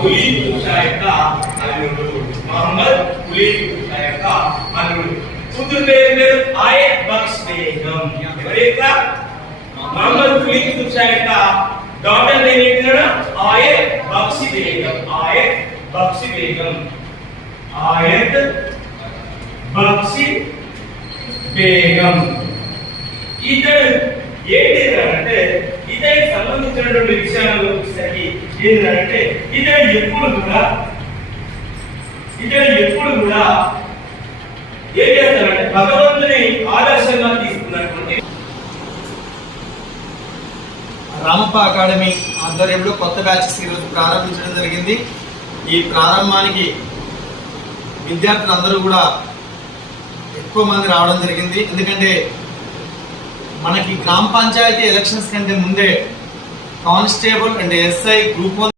కులీ షా యొక్క అల్లుడు. మహమ్మద్ కులీ షా యొక్క అల్లుడు. కూతురు పేరు ఆయత్ బక్ష్ బేగం. ఎవరి యొక్క? మహమ్మద్ కులీ షా యొక్క డాటర్ నేమ్ ఏంటి? ఆయత్ బక్ష్ బేగం. ఆయత్ బక్ష్ బేగం. ఆయత్ బక్ష్ బేగం. ఇతడు ఏంటంటే ఇతనికి సంబంధించినటువంటి విషయాలు వచ్చేసరికి ఏంటంటే ఇతడు ఎప్పుడు కూడా ఏం చేస్తారంటే భగవంతుని ఆదర్శంగా తీసుకున్నటువంటి రామప్ప అకాడమీ ఆధ్వర్యంలో కొత్త బ్యాచెస్ ఈరోజు ప్రారంభించడం జరిగింది. ఈ ప్రారంభానికి విద్యార్థులందరూ కూడా ఎక్కువ మంది రావడం జరిగింది. ఎందుకంటే మనకి గ్రామ పంచాయతీ ఎలక్షన్స్ కంటే ముందే కానిస్టేబుల్ అండ్ ఎస్ఐ గ్రూప్ 1